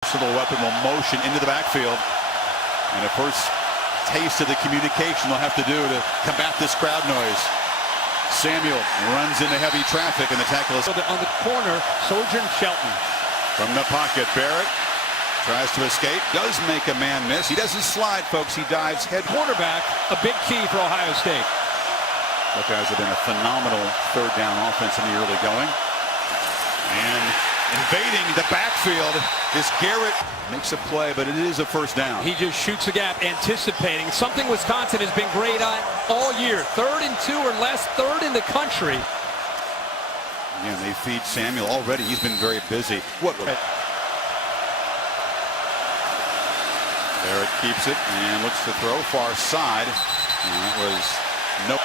Versatile weapon will motion into the backfield. And a first taste of the communication they'll have to do to combat this crowd noise. Samuel runs into heavy traffic, and the tackle is on the corner. Sojourn Shelton from the pocket. Barrett tries to escape, does make a man miss. He doesn't slide, folks. He dives head. Quarterback, a big key for Ohio State. Buckeyes have been a phenomenal third down offense in the early going. And invading the backfield is Garrett. Makes a play, but it is a first down. He just shoots the gap, anticipating something Wisconsin has been great at all year. 3rd and 2 or less, 3rd in the country. Again, they feed Samuel already. He's been very busy. What? Barrett keeps it and looks to throw far side. And that was no.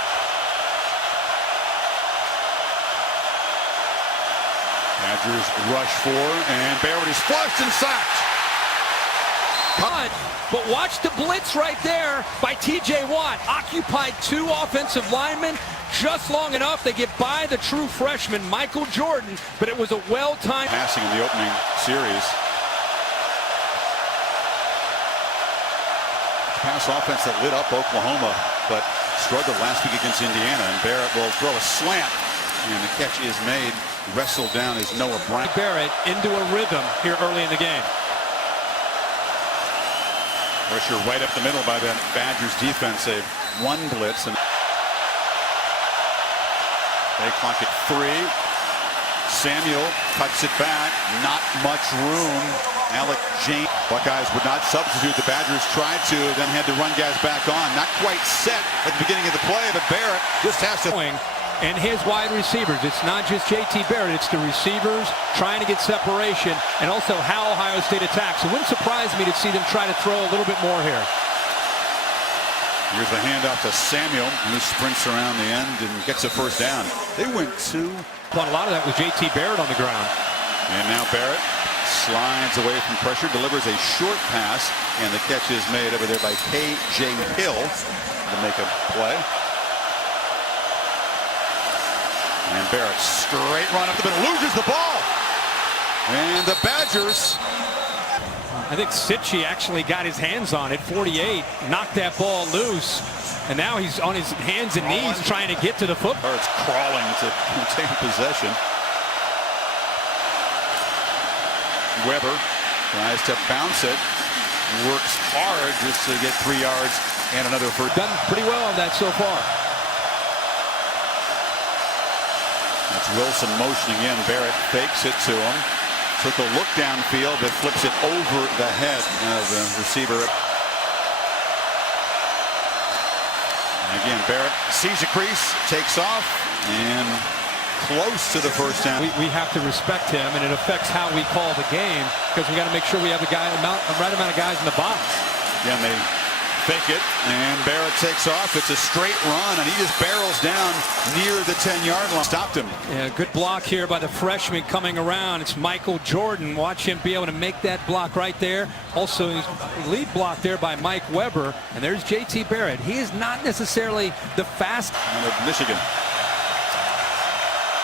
Badgers rush for, and Barrett is flushed and sacked. But watch the blitz right there by T.J. Watt. Occupied 2 offensive linemen just long enough. They get by the true freshman, Michael Jordan, but it was a well-timed passing in the opening series. Pass offense that lit up Oklahoma, but struggled last week against Indiana. And Barrett will throw a slant, and the catch is made. Wrestled down is Noah Bryant. Barrett into a rhythm here early in the game. Pressure right up the middle by the Badgers defense. They've one blitz, and they clock at 3. Samuel cuts it back. Not much room. Alec James. Buckeyes would not substitute. The Badgers tried to, then had to run guys back on. Not quite set at the beginning of the play, but Barrett just has to. And his wide receivers. It's not just J.T. Barrett. It's the receivers trying to get separation, and also how Ohio State attacks. It wouldn't surprise me to see them try to throw a little bit more here. Here's the handoff to Samuel, who sprints around the end and gets a first down. They went 2. But a lot of that was J.T. Barrett on the ground. And now Barrett slides away from pressure, delivers a short pass, and the catch is made over there by K.J. Hill to make a play. And Barrett, straight run up the middle, loses the ball. And the Badgers. I think Sitchie actually got his hands on it. 48, knocked that ball loose. And now he's on his hands and knees trying to get to the football. It's crawling to contain possession. Weber tries to bounce it. Works hard just to get 3 yards and another first. Done pretty well on that so far. That's Wilson motioning in. Barrett fakes it to him. Took a look downfield, but flips it over the head of the receiver. And again, Barrett sees a crease, takes off, and close to the first down. We have to respect him, and it affects how we call the game, because we got to make sure we have the right amount of guys in the box. Again, they fake it, and Barrett takes off. It's a straight run, and he just barrels down near the 10-yard line. Stopped him. Yeah, good block here by the freshman coming around. It's Michael Jordan. Watch him be able to make that block right there. Also, lead block there by Mike Weber. And there's J.T. Barrett. He is not necessarily the fast. Out of Michigan.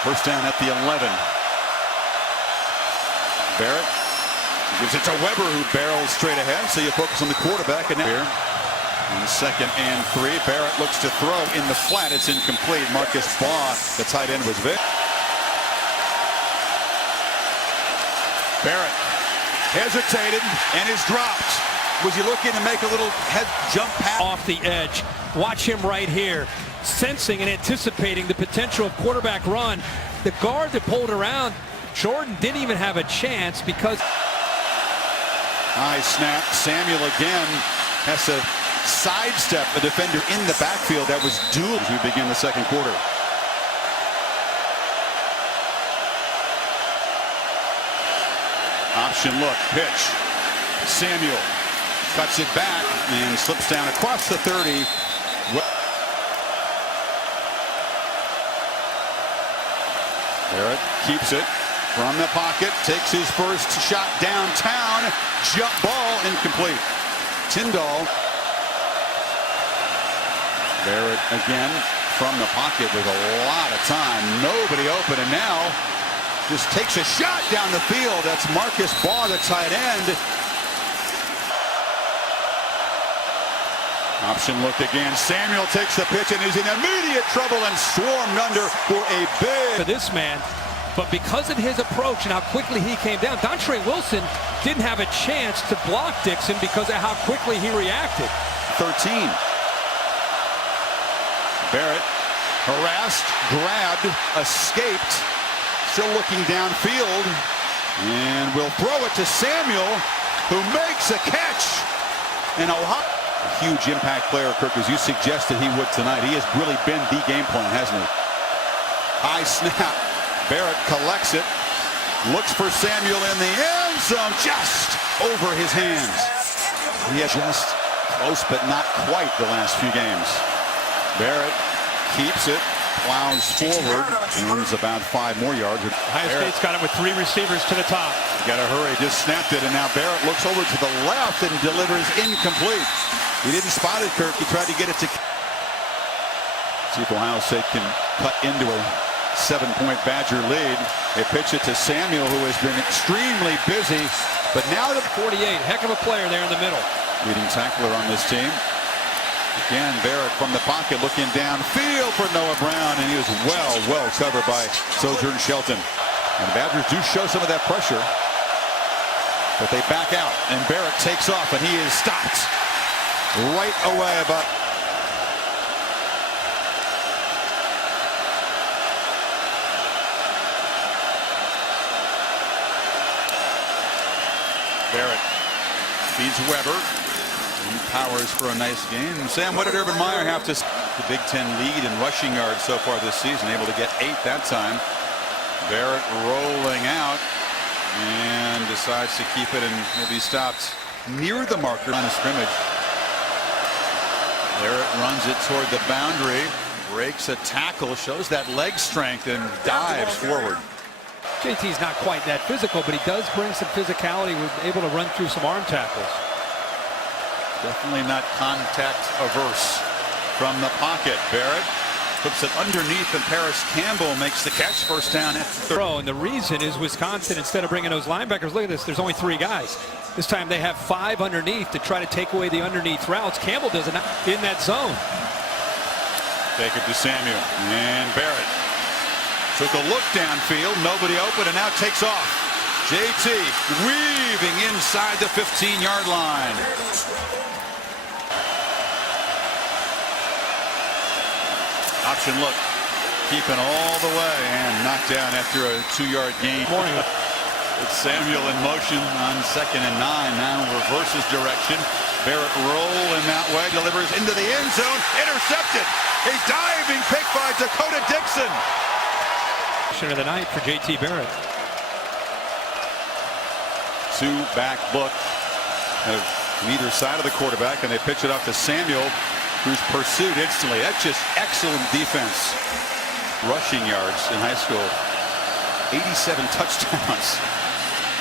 First down at the 11. Barrett gives it to Weber, who barrels straight ahead. So you focus on the quarterback. And here, on 2nd and 3, Barrett looks to throw in the flat. It's incomplete. Marcus Baugh, the tight end, was Vic. Barrett hesitated and is dropped. Was he looking to make a little head jump pass? Off the edge. Watch him right here, sensing and anticipating the potential of quarterback run. The guard that pulled around, Jordan didn't even have a chance because. High snap. Samuel again has to sidestep a defender in the backfield. That was dual as we begin the second quarter. Option look, pitch. Samuel cuts it back and slips down across the 30. Barrett keeps it from the pocket, takes his first shot downtown. Jump ball incomplete. Tyndall. Barrett again from the pocket with a lot of time. Nobody open, and now just takes a shot down the field. That's Marcus Baugh, the tight end. Option look again. Samuel takes the pitch and is in immediate trouble and swarmed under for a big. For this man, but because of his approach and how quickly he came down, Dontre Wilson didn't have a chance to block Dixon because of how quickly he reacted. 13. Barrett harassed, grabbed, escaped, still looking downfield, and will throw it to Samuel, who makes a catch. And Ohio. A huge impact player, Kirk, as you suggested he would tonight. He has really been the game plan, hasn't he? High snap. Barrett collects it. Looks for Samuel in the end zone, just over his hands. He has just close, but not quite the last few games. Barrett keeps it, plows forward, runs about 5 more yards. Ohio State's got him with 3 receivers to the top. Got to hurry, just snapped it, and now Barrett looks over to the left and delivers incomplete. He didn't spot it, Kirk. He tried to get it to. See if Ohio State can cut into a 7-point Badger lead. They pitch it to Samuel, who has been extremely busy, but now the 48, heck of a player there in the middle. Leading tackler on this team. Again, Barrett from the pocket looking downfield for Noah Brown, and he was well covered by Sojourn Shelton. And the Badgers do show some of that pressure, but they back out, and Barrett takes off, and he is stopped right away. About Barrett feeds Weber. He powers for a nice game. Sam, what did Urban Meyer have to say? The Big Ten lead in rushing yards so far this season, able to get 8 that time. Barrett rolling out and decides to keep it, and will be stopped near the marker line of scrimmage. Barrett runs it toward the boundary, breaks a tackle, shows that leg strength, and dives forward. JT's not quite that physical, but he does bring some physicality. We're able to run through some arm tackles. Definitely not contact averse from the pocket. Barrett puts it underneath, and Paris Campbell makes the catch. First down at the throw. And the reason is Wisconsin, instead of bringing those linebackers, look at this, there's only 3 guys. This time they have 5 underneath to try to take away the underneath routes. Campbell does it in that zone. Take it to Samuel, and Barrett took a look downfield, nobody open, and now takes off. JT weaving inside the 15-yard line. Option look, keeping all the way, and knocked down after a 2-yard gain. Morning. It's Samuel in motion on 2nd and 9. Now reverses direction. Barrett rolling that way, delivers into the end zone, intercepted. A diving pick by Dakota Dixon. Of the night for JT Barrett. 2-back look on either side of the quarterback, and they pitch it off to Samuel, who's pursued instantly. That's just excellent defense. Rushing yards in high school, 87 touchdowns.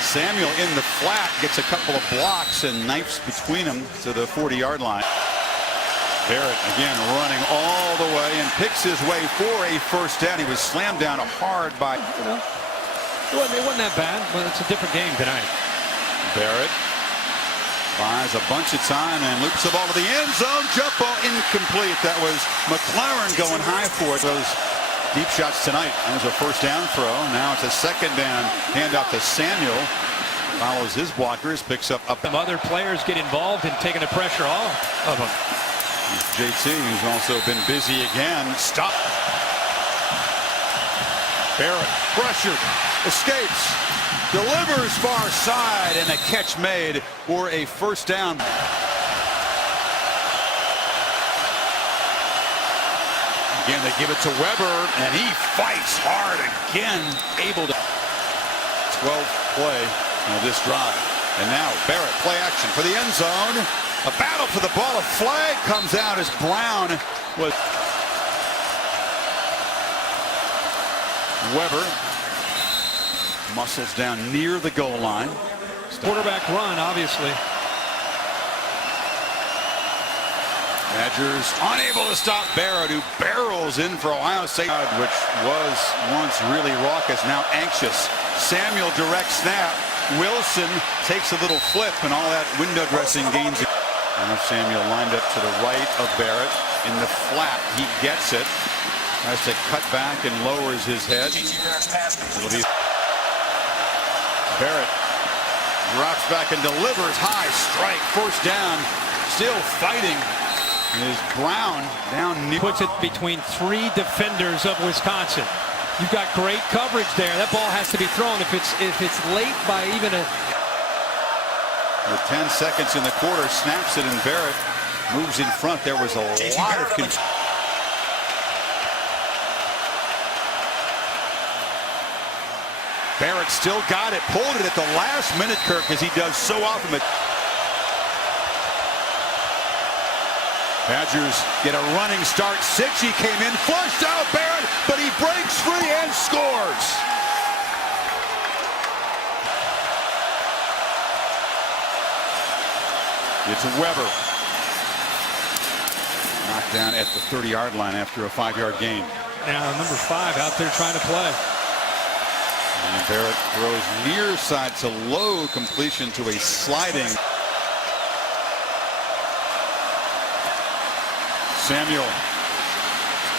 Samuel in the flat gets a couple of blocks and knifes between them to the 40-yard line. Barrett again running all the way and picks his way for a first down. He was slammed down hard by. It wasn't that bad, but it's a different game tonight. Barrett buys a bunch of time and loops the ball to the end zone. Jump ball incomplete. That was McLaren going high for it. Those deep shots tonight. That was a first down throw. Now it's a 2nd down. Hand off to Samuel. Follows his blockers. Picks up. Some other players get involved in taking the pressure off of him. JT, who's also been busy again. Stop. Barrett pressured. Escapes. Delivers far side, and a catch made for a first down. Again, they give it to Weber, and he fights hard again, able to 12th play of this drive. And now Barrett, play action for the end zone. A battle for the ball. A flag comes out as Brown was. Weber muscles down near the goal line. Quarterback run, obviously. Badgers unable to stop Barrett, who barrels in for Ohio State, which was once really raucous, now anxious. Samuel direct snap. Wilson takes a little flip, and all that window dressing gains. Now Samuel lined up to the right of Barrett in the flat. He gets it. Tries to cut back and lowers his head. Barrett drops back and delivers. High strike. First down. Still fighting. Is Brown down near. Puts it between three defenders of Wisconsin. You've got great coverage there. That ball has to be thrown. If it's late by even a. With 10 seconds in the quarter, snaps it, and Barrett moves in front. There was a lot of confusion. Barrett still got it. Pulled it at the last minute, Kirk, as he does so often. Badgers get a running start. Sitchy came in, flushed out Barrett, but he breaks free and scores. It's Weber. Knocked down at the 30-yard line after a 5-yard gain. Now number 5 out there trying to play. And Barrett throws near side to low, completion to a sliding. Samuel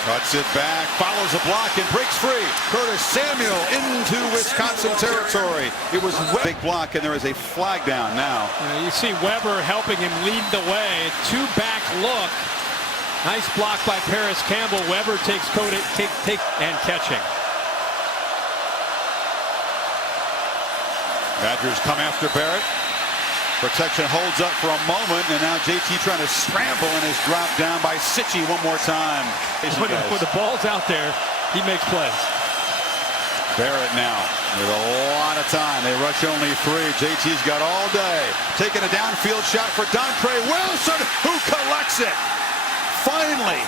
cuts it back, follows a block and breaks free. Curtis Samuel into Wisconsin territory. It was a big block, and there is a flag down now. You see Weber helping him lead the way. 2-back look. Nice block by Paris Campbell. Weber takes and catching. Badgers come after Barrett. Protection holds up for a moment, and now JT trying to scramble and is dropped down by Sitchy one more time. When the ball's out there, he makes plays. Barrett now with a lot of time. They rush only 3. JT's got all day. Taking a downfield shot for Dontre Wilson, who collects it. Finally.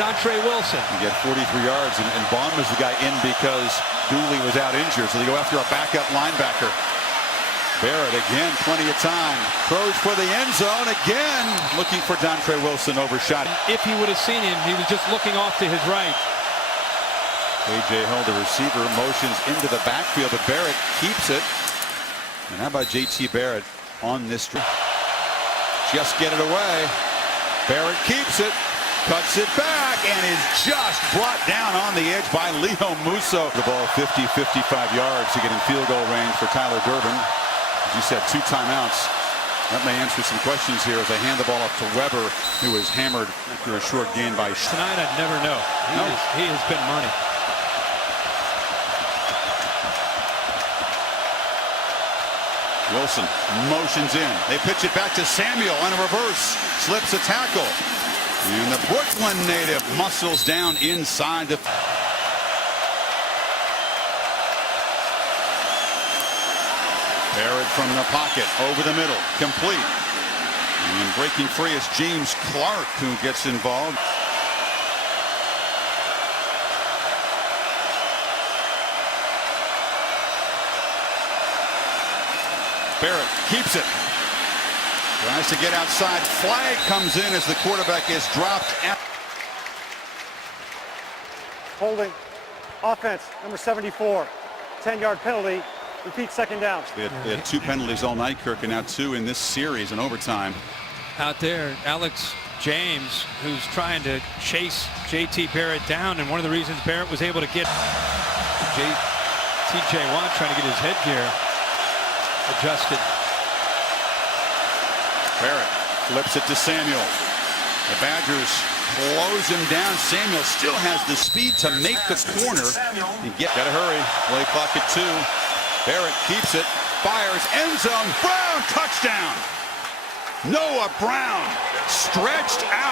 Dontre Wilson. You get 43 yards, and Baum was the guy in because Dooley was out injured, so they go after a backup linebacker. Barrett again, plenty of time. Throws for the end zone again. Looking for Dontre Wilson, overshot. If he would have seen him, he was just looking off to his right. A.J. Hill, the receiver, motions into the backfield, but Barrett keeps it. And how about J.T. Barrett on this drive? Just get it away. Barrett keeps it, cuts it back, and is just brought down on the edge by Leo Musso. The ball 50, 55 yards to get in field goal range for Tyler Durbin. As you said, 2 timeouts. That may answer some questions here as they hand the ball off to Weber, who was hammered after a short gain by. Tonight, I'd never know. He has been money. Wilson motions in. They pitch it back to Samuel on a reverse. Slips a tackle. And the Brooklyn native muscles down inside the. Barrett from the pocket, over the middle, complete. And breaking free is James Clark, who gets involved. Barrett keeps it. Tries to get outside. Flag comes in as the quarterback is dropped. Holding. Offense, number 74. 10-yard penalty. Repeat, second down. They had 2 penalties all night, Kirk, and now 2 in this series in overtime. Out there, Alex James, who's trying to chase J.T. Barrett down, and one of the reasons Barrett was able to get T.J. Watt trying to get his headgear adjusted. Barrett flips it to Samuel. The Badgers close him down. Samuel still has the speed to make the corner. Gotta hurry. Play clock at 2. Barrett keeps it, fires, end zone, Brown, touchdown. Noah Brown stretched out.